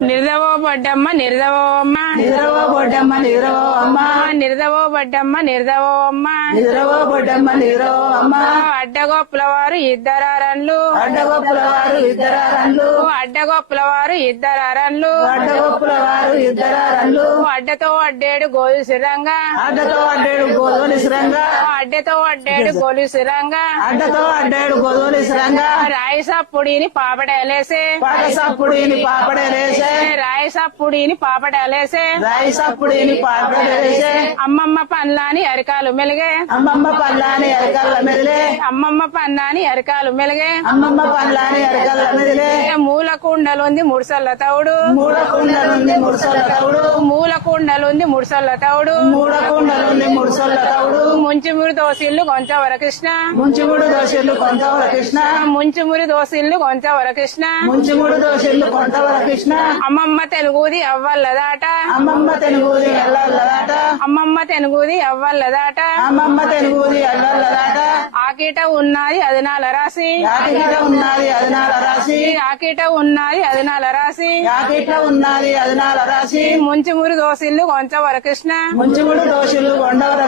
నిరదవో బొడ్డమ్మ నిరదవోమ్మ నిద్రవో బొడ్డమ్మ నిద్రవో అమ్మ నిరదవో బొడ్డమ్మ నిరదవోమ్మ నిద్రవో బొడ్డమ్మ నిద్రవో అమ్మ అడ్డగొప్పల వారు ఇద్దరారన్లు అడ్డగొప్పుల వారు ఇద్దరారన్లు అడ్డగొప్పల వారు ఇద్దరారన్లు అడ్డగొప్పుల వారు ఇద్దరారన్లు అడ్డతో అడ్డేడు గోలు సిరంగా అడ్డతో అడ్డేడు గోధులి సిరంగా అడ్డతో అడ్డేడు గోలు సిరంగా అడ్డతో అడ్డేడు గోధులి సిరంగా రాయసప్పుడిని పాపడేలేసే. పాకసప్పుడిని పాపడేలేసే. రాయసప్పుడిని పాపడేలేసే. రాయిసప్పుడిని పాపడేలేసే. అమ్మమ్మ పన్లాని అరికాలు మెలిగే. అమ్మమ్మ పల్లాని అరకల్ల మెదిలే. అమ్మమ్మ పన్నాని అరికాలు మెలిగే. అమ్మమ్మ పల్లాని అరకల్ల మెదిలే. మూల కుండలుంది ముడిసల్ల తౌడు మూడ కుండలుంది ముడుసొల్ల తవుడు. మూల కుండలుంది ముడిసల్ల తౌడు మూడ కుండలుంది ముడుసొల్ల తవుడు. ముంచుమురి దోసిల్లు కొంచవర కృష్ణ ముంచిముడు దోషులు కొంతవర కృష్ణ ముంచుమురి దోసిల్లు కొంచవర కృష్ణ ముంచిముడు దోషులు కొంతవర కృష్ణ అమ్మమ్మ తెలుగుది అవ్వల్లదాట. అమ్మమ్మ తెనుగుది అల్లల్లదాట అమ్మమ్మ తెలుగుది అవ్వల్లదాట. అమ్మమ్మ తెనుగుది అల్లల్లదాట ఆకీట ఉన్నది అదినాల రాసి యాకిట ఉన్నది అదినాల రాశి. ఆకీట ఉన్నది అదినాల రాసి యాకిట ఉన్నది అదినాల రాశి. ముంచుమురి దోసిల్లు కొంచవర కృష్ణ ముంచిముడు దోషులు కొండవర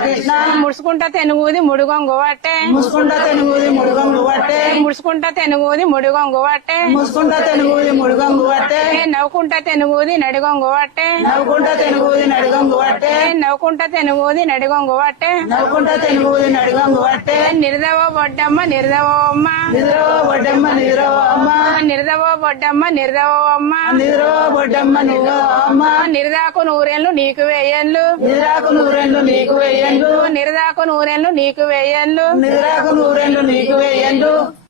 ముడుచుకుంటా తెనుగుది ముడుగొంగు వట్టే. ముసుకుంట తెనుగుది ముడుగంగు పట్టే ముడుచుకుంటా తెనుగుది ముడుగొంగు వట్టే. ముసుకుంట తెనుగుది ముడుగంగు పట్టే నవ్వుకుంటా తెనుగుది నడిగొంగు వట్టే. నవ్వుకుంట తెనుగుది నడుగంగు పట్టే నవ్వుకుంటా తెనుగుది నడిగొంగు వట్టే. నవ్వుకుంట తెనుగుది నడుగంగు పట్టే నిరదవ బొడ్డమ్మ నిరదవమ్మ నిద్రవో బొడ్డమ్మ నిద్రవో అమ్మ. నిరదవ బొడ్డమ్మ నిరదవమ్మ నిద్రవో బొడ్డమ్మ నువ్వు అమ్మ. నిరదాకు నూరేళ్ళు నీకు వేయన్లు. నిద్రాకు నూరెండు నీకు వేయండు నీరాకు నూరేళ్ళు నీకు వేయండు. నీరాకు నూరెండు నీకు వేయండు.